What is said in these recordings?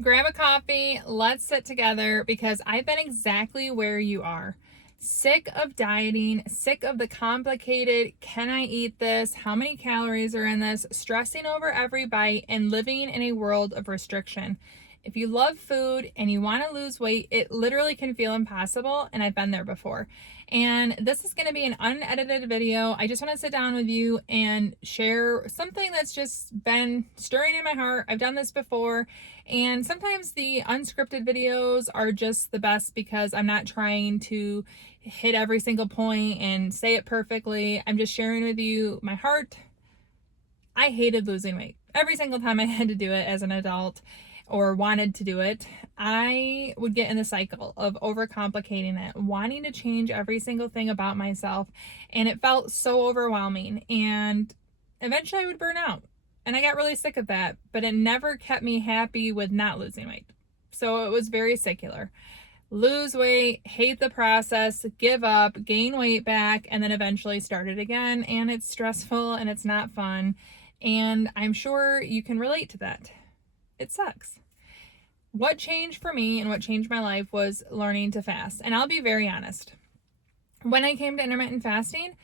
grab a coffee, let's sit together because I've been exactly where you are. Sick of dieting, sick of the complicated, can I eat this? How many calories are in this? Stressing over every bite and living in a world of restriction. If you love food and you want to lose weight, it literally can feel impossible, and I've been there before. And this is going to be an unedited video. I just want to sit down with you and share something that's just been stirring in my heart. I've done this before, and sometimes the unscripted videos are just the best because I'm not trying to hit every single point and say it perfectly. I'm just sharing with you my heart. I hated losing weight. Every single time I had to do it as an adult or wanted to do it, I would get in the cycle of overcomplicating it, wanting to change every single thing about myself, and it felt so overwhelming, and eventually I would burn out. And I got really sick of that, but it never kept me happy with not losing weight. So it was very secular. Lose weight, hate the process, give up, gain weight back, and then eventually start it again. And it's stressful and it's not fun. And I'm sure you can relate to that. It sucks. What changed for me and what changed my life was learning to fast. And I'll be very honest. When I came to intermittent fasting,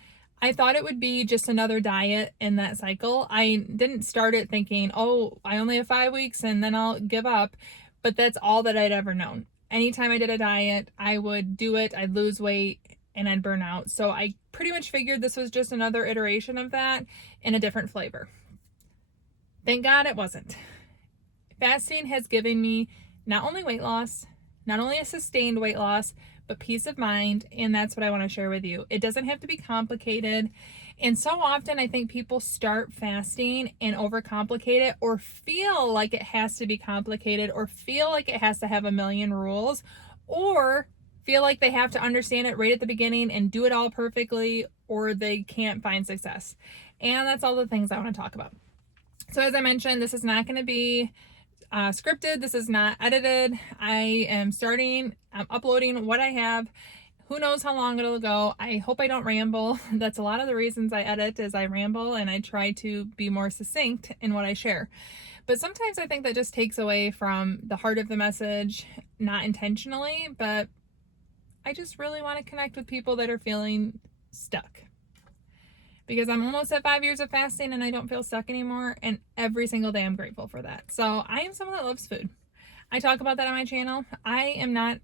I thought it would be just another diet in that cycle. I didn't start it thinking, oh, I only have 5 weeks and then I'll give up. But that's all that I'd ever known. Anytime I did a diet, I would do it, I'd lose weight, and I'd burn out. So I pretty much figured this was just another iteration of that in a different flavor. Thank God it wasn't. Fasting has given me not only weight loss, not only a sustained weight loss, but peace of mind, and that's what I want to share with you. It doesn't have to be complicated. And so often I think people start fasting and overcomplicate it, or feel like it has to be complicated, or feel like it has to have a million rules, or feel like they have to understand it right at the beginning and do it all perfectly, or they can't find success. And that's all the things I want to talk about. So as I mentioned, this is not going to be scripted. This is not edited. I'm uploading what I have. Who knows how long it'll go. I hope I don't ramble. That's a lot of the reasons I edit, is I ramble and I try to be more succinct in what I share. But sometimes I think that just takes away from the heart of the message, not intentionally, but I just really want to connect with people that are feeling stuck. Because I'm almost at 5 years of fasting and I don't feel stuck anymore. And every single day I'm grateful for that. So I am someone that loves food. I talk about that on my channel. I'm not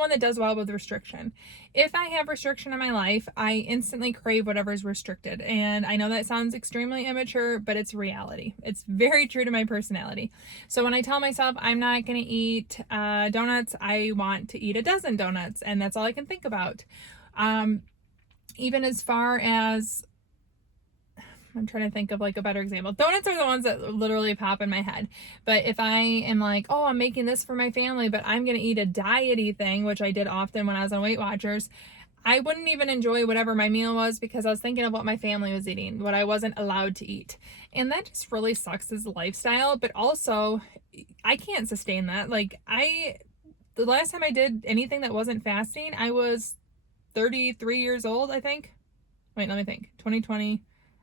one that does well with restriction. If I have restriction in my life, I instantly crave whatever's restricted. And I know that sounds extremely immature, but it's reality. It's very true to my personality. So when I tell myself I'm not going to eat donuts, I want to eat a dozen donuts. And that's all I can think about. Even as far as, I'm trying to think of like a better example. Donuts are the ones that literally pop in my head. But if I am like, oh, I'm making this for my family, but I'm going to eat a diety thing, which I did often when I was on Weight Watchers, I wouldn't even enjoy whatever my meal was because I was thinking of what my family was eating, what I wasn't allowed to eat. And that just really sucks as a lifestyle. But also, I can't sustain that. Like, the last time I did anything that wasn't fasting, I was 33 years old, I think. Wait, let me think. 2020,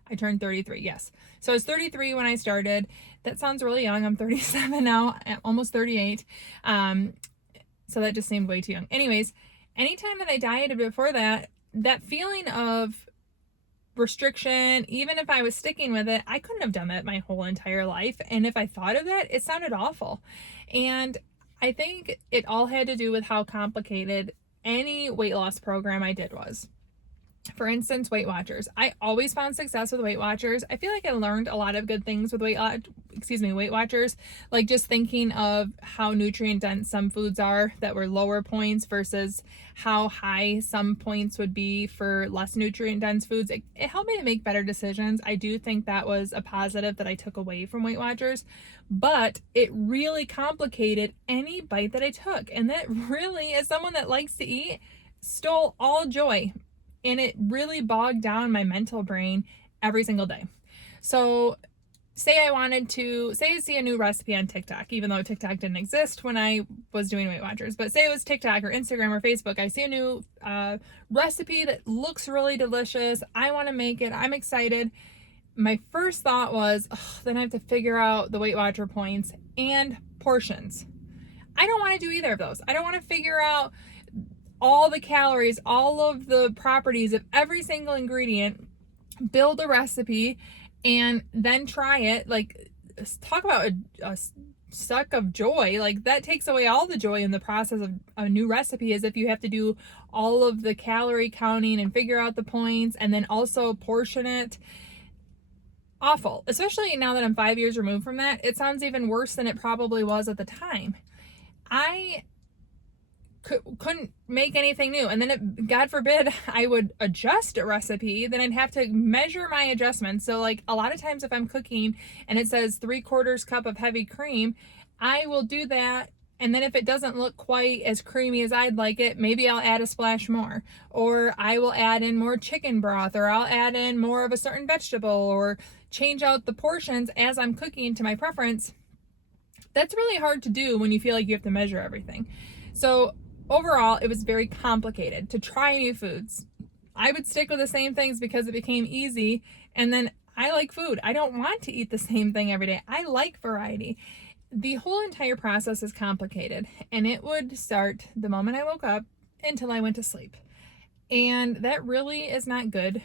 I turned 33. Yes. So I was 33 when I started. That sounds really young. I'm 37 now, almost 38. So that just seemed way too young. Anyways, anytime that I dieted before that, that feeling of restriction, even if I was sticking with it, I couldn't have done that my whole entire life. And if I thought of that, it sounded awful. And I think it all had to do with how complicated any weight loss program I did was. For instance, Weight Watchers. I always found success with Weight Watchers. I feel like I learned a lot of good things with Weight Watchers, like just thinking of how nutrient dense some foods are that were lower points versus how high some points would be for less nutrient dense foods. It helped me to make better decisions. I do think that was a positive that I took away from Weight Watchers, but it really complicated any bite that I took. And that really, as someone that likes to eat, stole all joy. And it really bogged down my mental brain every single day. So say I see a new recipe on TikTok, even though TikTok didn't exist when I was doing Weight Watchers, but say it was TikTok or Instagram or Facebook, I see a new recipe that looks really delicious. I want to make it. I'm excited. My first thought was, then I have to figure out the Weight Watcher points and portions. I don't want to do either of those. I don't want to figure out all the calories, all of the properties of every single ingredient, build a recipe, and then try it. Like, talk about a suck of joy. Like, that takes away all the joy in the process of a new recipe, as if you have to do all of the calorie counting and figure out the points and then also portion it. Awful. Especially now that I'm 5 years removed from that, it sounds even worse than it probably was at the time. I couldn't make anything new. And then God forbid I would adjust a recipe, then I'd have to measure my adjustments. So like a lot of times if I'm cooking and it says 3/4 cup of heavy cream, I will do that. And then if it doesn't look quite as creamy as I'd like it, maybe I'll add a splash more, or I will add in more chicken broth, or I'll add in more of a certain vegetable, or change out the portions as I'm cooking to my preference. That's really hard to do when you feel like you have to measure everything. So overall, it was very complicated to try new foods. I would stick with the same things because it became easy. And then I like food. I don't want to eat the same thing every day. I like variety. The whole entire process is complicated, and it would start the moment I woke up until I went to sleep. And that really is not good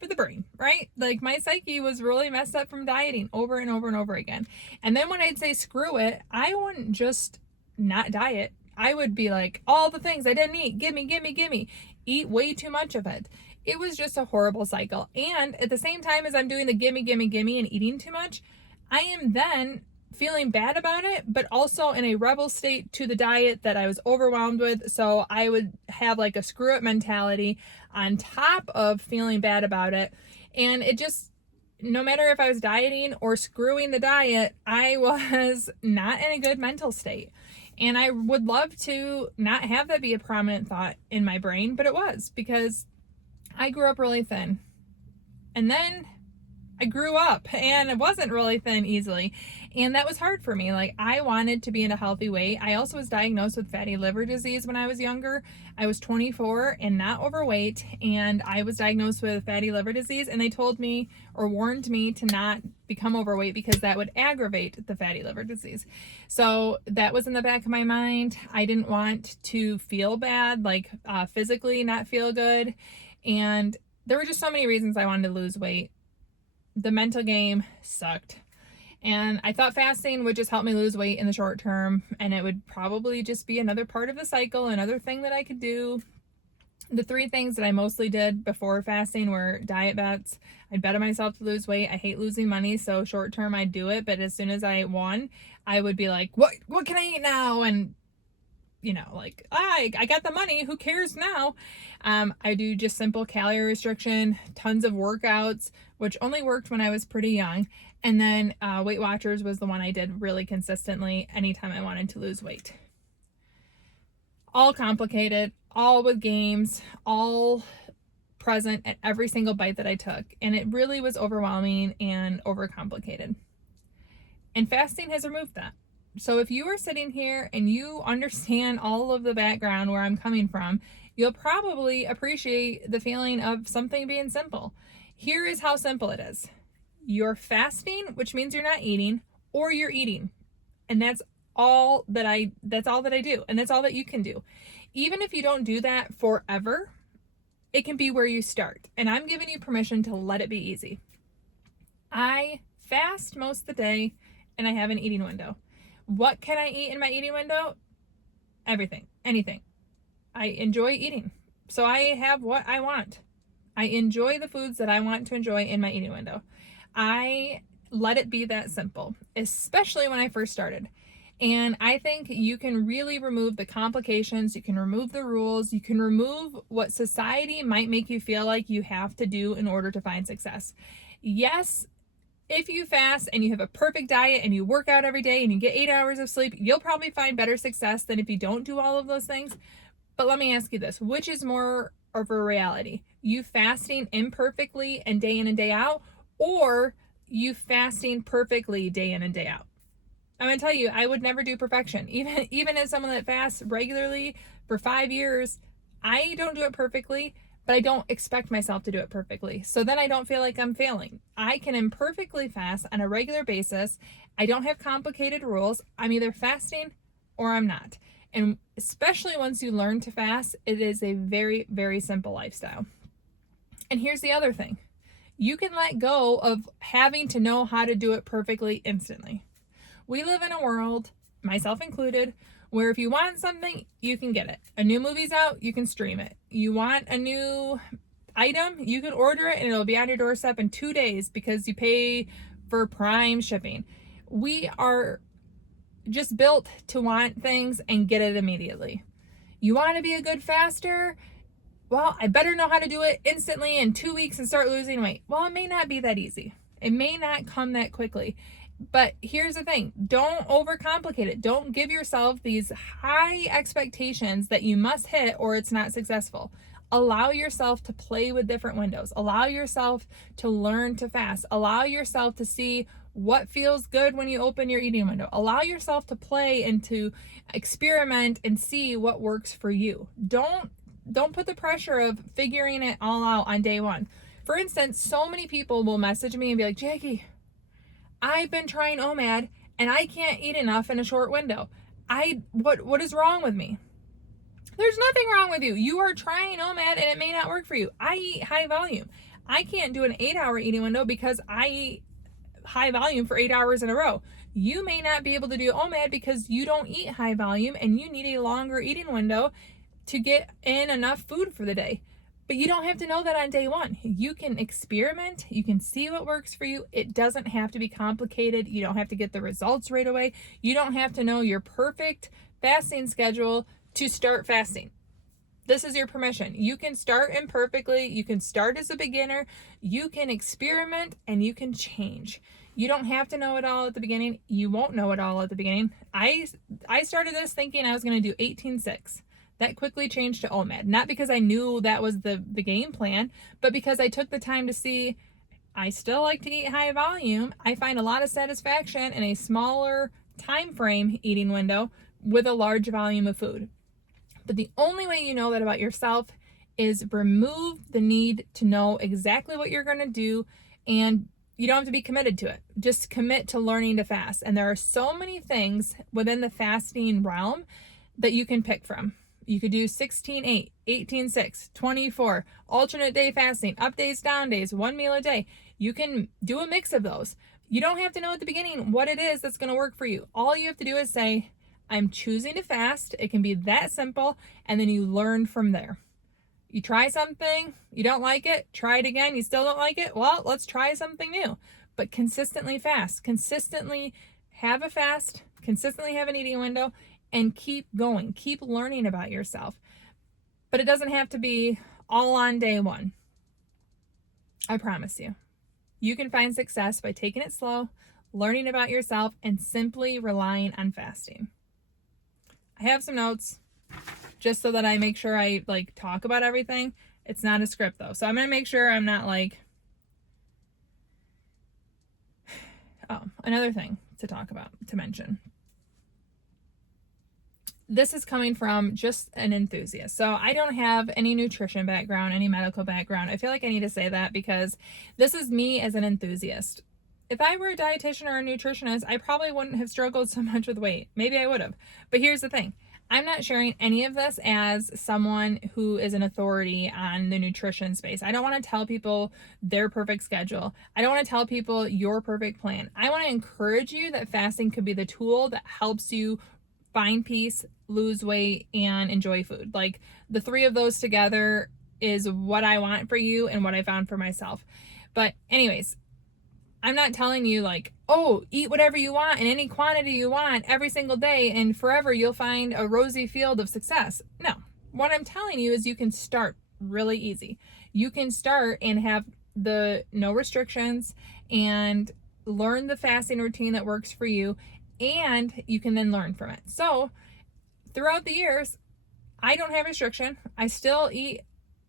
for the brain, right? Like, my psyche was really messed up from dieting over and over and over again. And then when I'd say screw it, I wouldn't just not diet. I would be like, all the things I didn't eat, gimme, gimme, gimme. Eat way too much of it. It was just a horrible cycle. And at the same time as I'm doing the gimme, gimme, gimme and eating too much, I am then feeling bad about it, but also in a rebel state to the diet that I was overwhelmed with. So I would have like a screw it mentality on top of feeling bad about it. And it just, no matter if I was dieting or screwing the diet, I was not in a good mental state. And I would love to not have that be a prominent thought in my brain, but it was, because I grew up really thin. And then I grew up and it wasn't really thin easily. And that was hard for me. Like, I wanted to be in a healthy weight. I also was diagnosed with fatty liver disease when I was younger. I was 24 and not overweight, and I was diagnosed with fatty liver disease, and they told me or warned me to not become overweight because that would aggravate the fatty liver disease. So that was in the back of my mind. I didn't want to feel bad, like physically not feel good. And there were just so many reasons I wanted to lose weight. The mental game sucked. And I thought fasting would just help me lose weight in the short term, and it would probably just be another part of the cycle, another thing that I could do. The 3 things that I mostly did before fasting were diet bets. I'd bet on myself to lose weight. I hate losing money, so short term I'd do it, but as soon as I won, I would be like, what can I eat now? And like, I got the money, who cares now? I do just simple calorie restriction, tons of workouts, which only worked when I was pretty young. And then Weight Watchers was the one I did really consistently anytime I wanted to lose weight. All complicated, all with games, all present at every single bite that I took. And it really was overwhelming and overcomplicated. And fasting has removed that. So if you are sitting here and you understand all of the background where I'm coming from, you'll probably appreciate the feeling of something being simple. Here is how simple it is. You're fasting, which means you're not eating, or you're eating. And that's all that I do. And that's all that you can do. Even if you don't do that forever, it can be where you start. And I'm giving you permission to let it be easy. I fast most of the day, and I have an eating window. What can I eat in my eating window? Everything, anything. I enjoy eating. So I have what I want. I enjoy the foods that I want to enjoy in my eating window. I let it be that simple, especially when I first started. And I think you can really remove the complications. You can remove the rules. You can remove what society might make you feel like you have to do in order to find success. Yes, if you fast and you have a perfect diet and you work out every day and you get 8 hours of sleep, you'll probably find better success than if you don't do all of those things. But let me ask you this, which is more of a reality? You fasting imperfectly and day in and day out, or you fasting perfectly day in and day out? I'm going to tell you, I would never do perfection. Even as someone that fasts regularly for 5 years, I don't do it perfectly, but I don't expect myself to do it perfectly. So then I don't feel like I'm failing. I can imperfectly fast on a regular basis. I don't have complicated rules. I'm either fasting or I'm not. And especially once you learn to fast, it is a very, very simple lifestyle. And here's the other thing. You can let go of having to know how to do it perfectly instantly. We live in a world, myself included, where if you want something, you can get it. A new movie's out, you can stream it. You want a new item, you can order it and it'll be on your doorstep in 2 days because you pay for Prime shipping. We are just built to want things and get it immediately. You want to be a good faster? Well, I better know how to do it instantly in 2 weeks and start losing weight. Well, it may not be that easy. It may not come that quickly. But here's the thing, don't overcomplicate it. Don't give yourself these high expectations that you must hit or it's not successful. Allow yourself to play with different windows. Allow yourself to learn to fast. Allow yourself to see what feels good when you open your eating window. Allow yourself to play and to experiment and see what works for you. Don't put the pressure of figuring it all out on day one. For instance, so many people will message me and be like, Jackie, I've been trying OMAD and I can't eat enough in a short window. What is wrong with me? There's nothing wrong with you. You are trying OMAD and it may not work for you. I eat high volume. I can't do an 8-hour eating window because I eat high volume for 8 hours in a row. You may not be able to do OMAD because you don't eat high volume and you need a longer eating window to get in enough food for the day. But you don't have to know that on day one. You can experiment. You can see what works for you. It doesn't have to be complicated. You don't have to get the results right away. You don't have to know your perfect fasting schedule to start fasting. This is your permission. You can start imperfectly. You can start as a beginner. You can experiment and you can change. You don't have to know it all at the beginning. You won't know it all at the beginning. I started this thinking I was going to do 18-6. That quickly changed to OMAD. Not because I knew that was the game plan, but because I took the time to see I still like to eat high volume. I find a lot of satisfaction in a smaller time frame eating window with a large volume of food. But the only way you know that about yourself is remove the need to know exactly what you're going to do, and you don't have to be committed to it. Just commit to learning to fast. And there are so many things within the fasting realm that you can pick from. You could do 16-8, 18-6, 24, alternate day fasting, up days, down days, 1 meal a day. You can do a mix of those. You don't have to know at the beginning what it is that's going to work for you. All you have to do is say, I'm choosing to fast. It can be that simple. And then you learn from there. You try something, you don't like it, try it again, you still don't like it. Well, let's try something new. But consistently fast, consistently have a fast, consistently have an eating window, and keep going, keep learning about yourself. But it doesn't have to be all on day one. I promise you. You can find success by taking it slow, learning about yourself, and simply relying on fasting. I have some notes just so that I make sure I talk about everything. It's not a script though. So I'm going to make sure I'm not another thing to mention. This is coming from just an enthusiast. So I don't have any nutrition background, any medical background. I feel like I need to say that because this is me as an enthusiast. If I were a dietitian or a nutritionist, I probably wouldn't have struggled so much with weight. Maybe I would have. But here's the thing. I'm not sharing any of this as someone who is an authority on the nutrition space. I don't want to tell people their perfect schedule. I don't want to tell people your perfect plan. I want to encourage you that fasting could be the tool that helps you find peace, lose weight, and enjoy food. The three of those together is what I want for you and what I found for myself. But anyways, I'm not telling you eat whatever you want in any quantity you want every single day and forever you'll find a rosy field of success. No. What I'm telling you is you can start really easy. You can start and have the no restrictions and learn the fasting routine that works for you, and you can then learn from it. So throughout the years, I don't have restriction. I still eat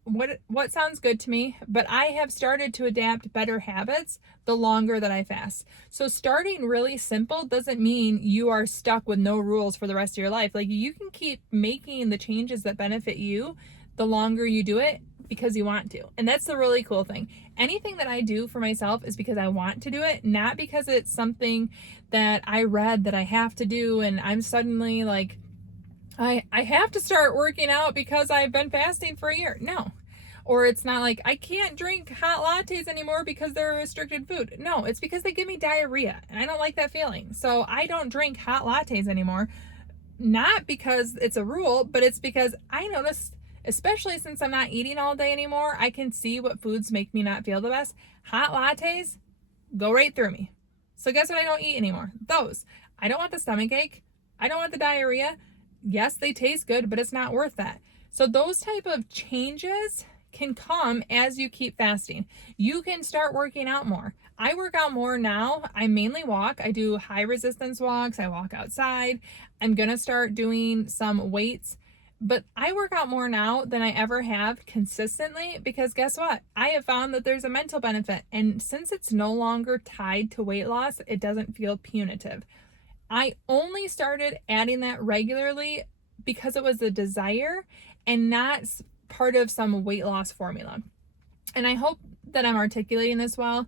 what sounds good to me, but I have started to adapt better habits the longer that I fast. So starting really simple doesn't mean you are stuck with no rules for the rest of your life. You can keep making the changes that benefit you the longer you do it, because you want to. And that's the really cool thing. Anything that I do for myself is because I want to do it, not because it's something that I read that I have to do and I'm suddenly like, I have to start working out because I've been fasting for a year. No. Or it's not like I can't drink hot lattes anymore because they're a restricted food. No, it's because they give me diarrhea and I don't like that feeling. So I don't drink hot lattes anymore. Not because it's a rule, but it's because I noticed, especially since I'm not eating all day anymore, I can see what foods make me not feel the best. Hot lattes go right through me. So guess what I don't eat anymore? Those. I don't want the stomach ache. I don't want the diarrhea. Yes, they taste good, but it's not worth that. So those type of changes can come as you keep fasting. You can start working out more. I work out more now. I mainly walk. I do high resistance walks. I walk outside. I'm going to start doing some weights, but I work out more now than I ever have consistently because guess what? I have found that there's a mental benefit. And since it's no longer tied to weight loss, it doesn't feel punitive. I only started adding that regularly because it was a desire and not part of some weight loss formula. And I hope that I'm articulating this well.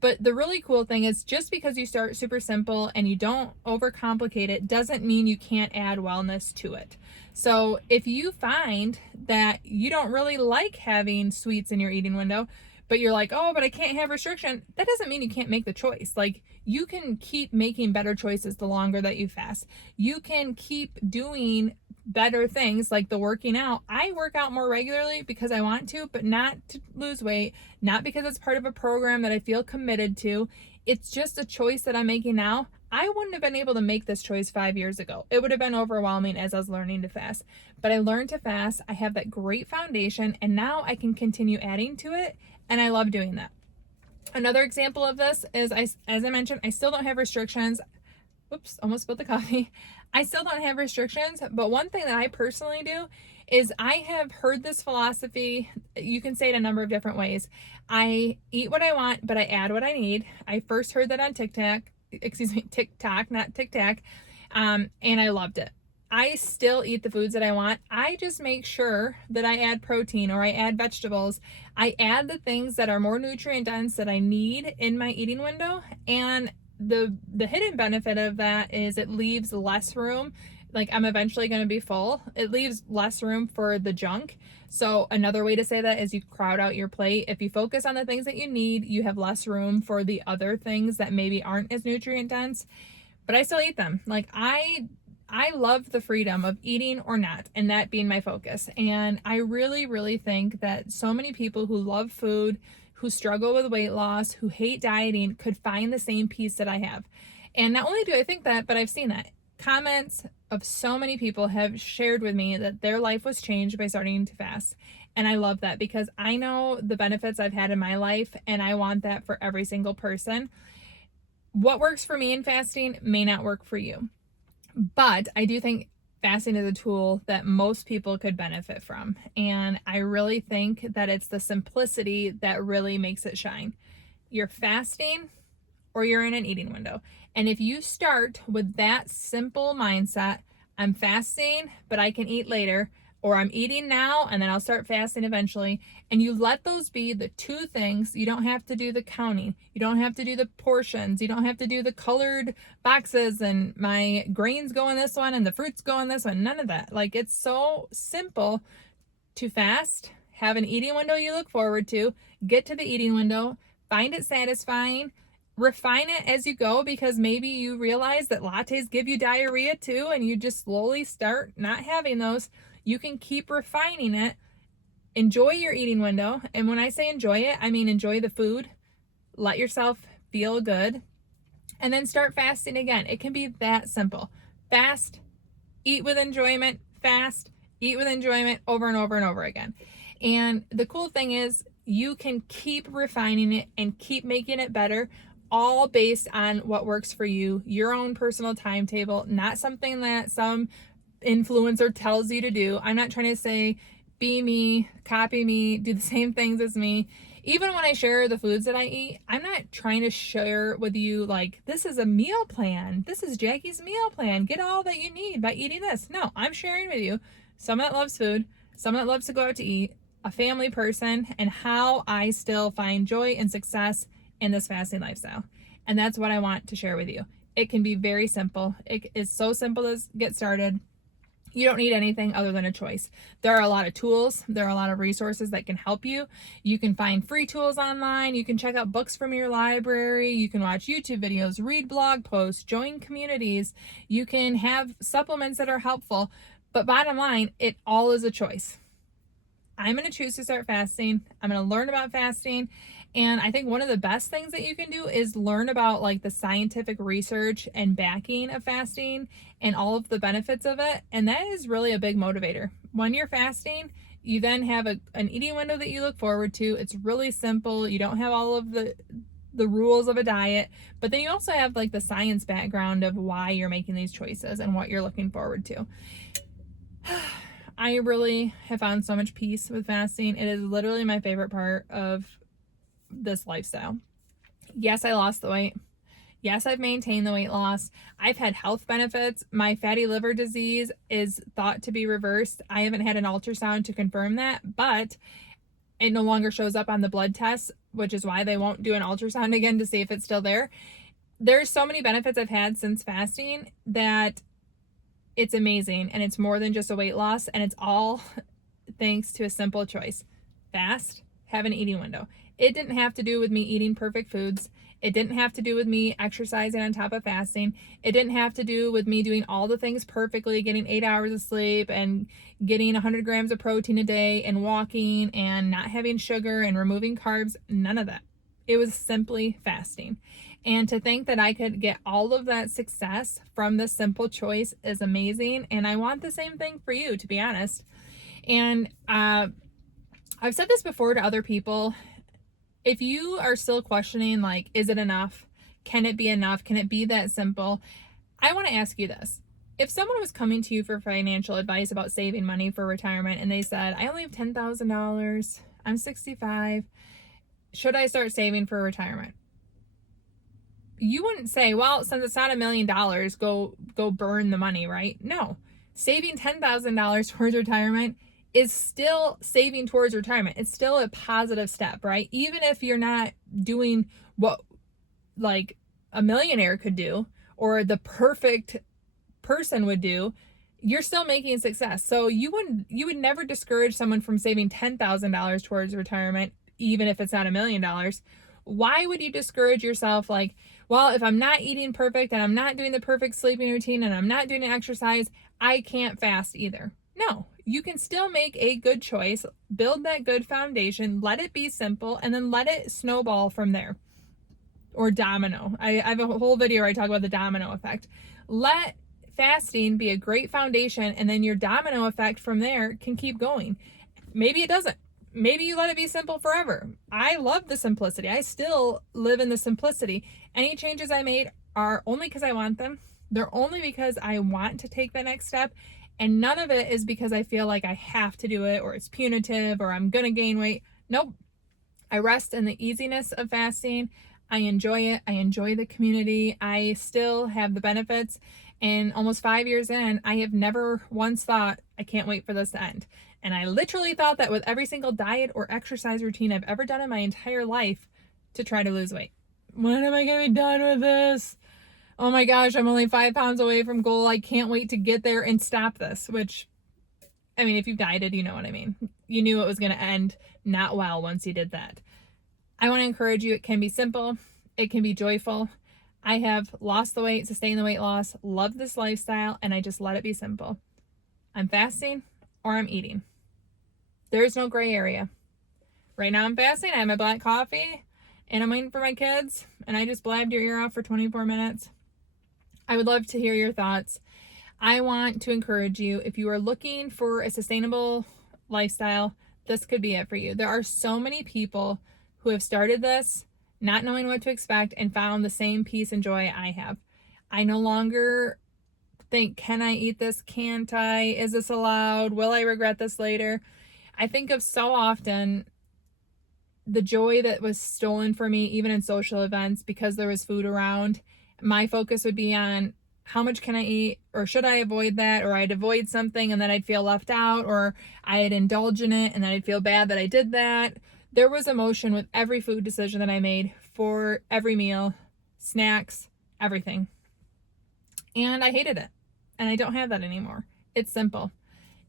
But the really cool thing is just because you start super simple and you don't overcomplicate it doesn't mean you can't add wellness to it. So if you find that you don't really like having sweets in your eating window, but you're like, oh, but I can't have restriction, that doesn't mean you can't make the choice. Like, you can keep making better choices the longer that you fast. You can keep doing better things like the working out. I work out more regularly because I want to, but not to lose weight, not because it's part of a program that I feel committed to. It's just a choice that I'm making now. I wouldn't have been able to make this choice 5 years ago. It would have been overwhelming as I was learning to fast. But I learned to fast. I have that great foundation, and now I can continue adding to it, and I love doing that. Another example of this is, as I mentioned, I still don't have restrictions. Whoops, almost spilled the coffee. I still don't have restrictions, but one thing that I personally do is I have heard this philosophy. You can say it a number of different ways. I eat what I want, but I add what I need. I first heard that on TikTok, not Tic Tac, and I loved it. I still eat the foods that I want. I just make sure that I add protein or I add vegetables. I add the things that are more nutrient dense that I need in my eating window. And the hidden benefit of that is it leaves less room. Like, I'm eventually going to be full. It leaves less room for the junk. So another way to say that is you crowd out your plate. If you focus on the things that you need, you have less room for the other things that maybe aren't as nutrient dense. But I still eat them. Like, I love the freedom of eating or not, and that being my focus. And I really, really think that so many people who love food, who struggle with weight loss, who hate dieting, could find the same peace that I have. And not only do I think that, but I've seen that. Comments of so many people have shared with me that their life was changed by starting to fast. And I love that because I know the benefits I've had in my life, and I want that for every single person. What works for me in fasting may not work for you. But I do think fasting is a tool that most people could benefit from. And I really think that it's the simplicity that really makes it shine. You're fasting or you're in an eating window. And if you start with that simple mindset, I'm fasting, but I can eat later, or I'm eating now and then I'll start fasting eventually, and you let those be the two things. You don't have to do the counting. You don't have to do the portions. You don't have to do the colored boxes and my grains go in this one and the fruits go in this one. None of that. Like, it's so simple to fast, have an eating window you look forward to, get to the eating window, find it satisfying, refine it as you go, because maybe you realize that lattes give you diarrhea too, and you just slowly start not having those. You can keep refining it. Enjoy your eating window. And when I say enjoy it, I mean enjoy the food. Let yourself feel good. And then start fasting again. It can be that simple. Fast, eat with enjoyment, fast, eat with enjoyment, over and over and over again. And the cool thing is you can keep refining it and keep making it better, all based on what works for you, your own personal timetable, not something that some influencer tells you to do. I'm not trying to say be me, copy me, do the same things as me. Even when I share the foods that I eat, I'm not trying to share with you like, this is a meal plan. This is Jackie's meal plan. Get all that you need by eating this. No, I'm sharing with you someone that loves food, someone that loves to go out to eat, a family person, and how I still find joy and success in this fasting lifestyle. And that's what I want to share with you. It can be very simple. It is so simple to get started. You don't need anything other than a choice. There are a lot of tools. There are a lot of resources that can help you. You can find free tools online. You can check out books from your library. You can watch YouTube videos, read blog posts, join communities. You can have supplements that are helpful. But bottom line, it all is a choice. I'm going to choose to start fasting. I'm going to learn about fasting. And I think one of the best things that you can do is learn about like the scientific research and backing of fasting and all of the benefits of it. And that is really a big motivator. When you're fasting, you then have an eating window that you look forward to. It's really simple. You don't have all of the rules of a diet, but then you also have like the science background of why you're making these choices and what you're looking forward to. I really have found so much peace with fasting. It is literally my favorite part of this lifestyle. Yes, I lost the weight. Yes, I've maintained the weight loss. I've had health benefits. My fatty liver disease is thought to be reversed. I haven't had an ultrasound to confirm that, but it no longer shows up on the blood tests, which is why they won't do an ultrasound again to see if it's still there. There's so many benefits I've had since fasting that it's amazing, and it's more than just a weight loss, and it's all thanks to a simple choice. Fast, have an eating window. It didn't have to do with me eating perfect foods. It didn't have to do with me exercising on top of fasting. It didn't have to do with me doing all the things perfectly, getting 8 hours of sleep and getting 100 grams of protein a day and walking and not having sugar and removing carbs. None of that. It was simply fasting. And to think that I could get all of that success from this simple choice is amazing. And I want the same thing for you, to be honest. And I've said this before to other people. If you are still questioning, like, is it enough? Can it be enough? Can it be that simple? I want to ask you this. If someone was coming to you for financial advice about saving money for retirement and they said, I only have $10,000, I'm 65, should I start saving for retirement? You wouldn't say, well, since it's not $1 million, go burn the money, right? No. Saving $10,000 towards retirement is still saving towards retirement. It's still a positive step, right? Even if you're not doing what like a millionaire could do or the perfect person would do, you're still making success. So you would never discourage someone from saving $10,000 towards retirement, even if it's not $1 million. Why would you discourage yourself like, well, if I'm not eating perfect and I'm not doing the perfect sleeping routine and I'm not doing an exercise, I can't fast either? No, you can still make a good choice, build that good foundation, let it be simple, and then let it snowball from there. Or domino. I have a whole video where I talk about the domino effect. Let fasting be a great foundation, and then your domino effect from there can keep going. Maybe it doesn't. Maybe you let it be simple forever. I love the simplicity. I still live in the simplicity. Any changes I made are only because I want them. They're only because I want to take the next step. And none of it is because I feel like I have to do it or it's punitive or I'm going to gain weight. Nope. I rest in the easiness of fasting. I enjoy it. I enjoy the community. I still have the benefits. And almost 5 years in, I have never once thought, I can't wait for this to end. And I literally thought that with every single diet or exercise routine I've ever done in my entire life to try to lose weight. When am I going to be done with this? Oh my gosh, I'm only 5 pounds away from goal. I can't wait to get there and stop this, which, I mean, if you've dieted, you know what I mean. You knew it was going to end not well once you did that. I want to encourage you. It can be simple. It can be joyful. I have lost the weight, sustained the weight loss, love this lifestyle, and I just let it be simple. I'm fasting or I'm eating. There's no gray area. Right now I'm fasting. I have my black coffee and I'm waiting for my kids, and I just blabbed your ear off for 24 minutes. I would love to hear your thoughts. I want to encourage you, if you are looking for a sustainable lifestyle, this could be it for you. There are so many people who have started this not knowing what to expect and found the same peace and joy I have. I no longer think, can I eat this? Can't I? Is this allowed? Will I regret this later? I think of so often the joy that was stolen from me, even in social events, because there was food around. My focus would be on, how much can I eat, or should I avoid that, or I'd avoid something and then I'd feel left out, or I'd indulge in it and then I'd feel bad that I did that. There was emotion with every food decision that I made for every meal, snacks, everything. And I hated it. And I don't have that anymore. It's simple.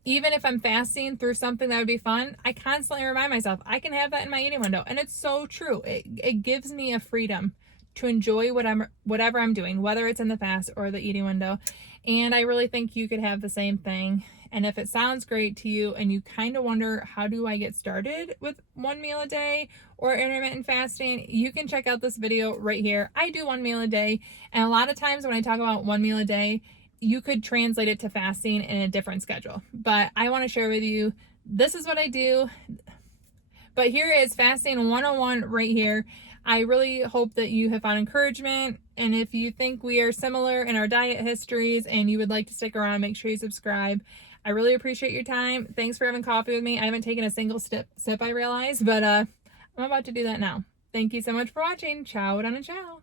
Even if I'm fasting through something that would be fun, I constantly remind myself I can have that in my eating window. And it's so true. It gives me a freedom to enjoy whatever I'm doing, whether it's in the fast or the eating window. And I really think you could have the same thing. And if it sounds great to you and you kind of wonder, how do I get started with 1 meal a day or intermittent fasting, you can check out this video right here. I do 1 meal a day. And a lot of times when I talk about 1 meal a day, you could translate it to fasting in a different schedule. But I want to share with you, this is what I do. But here is fasting 101 right here. I really hope that you have found encouragement. And if you think we are similar in our diet histories and you would like to stick around, make sure you subscribe. I really appreciate your time. Thanks for having coffee with me. I haven't taken a single sip, I realize, but I'm about to do that now. Thank you so much for watching. Ciao, Donna, ciao.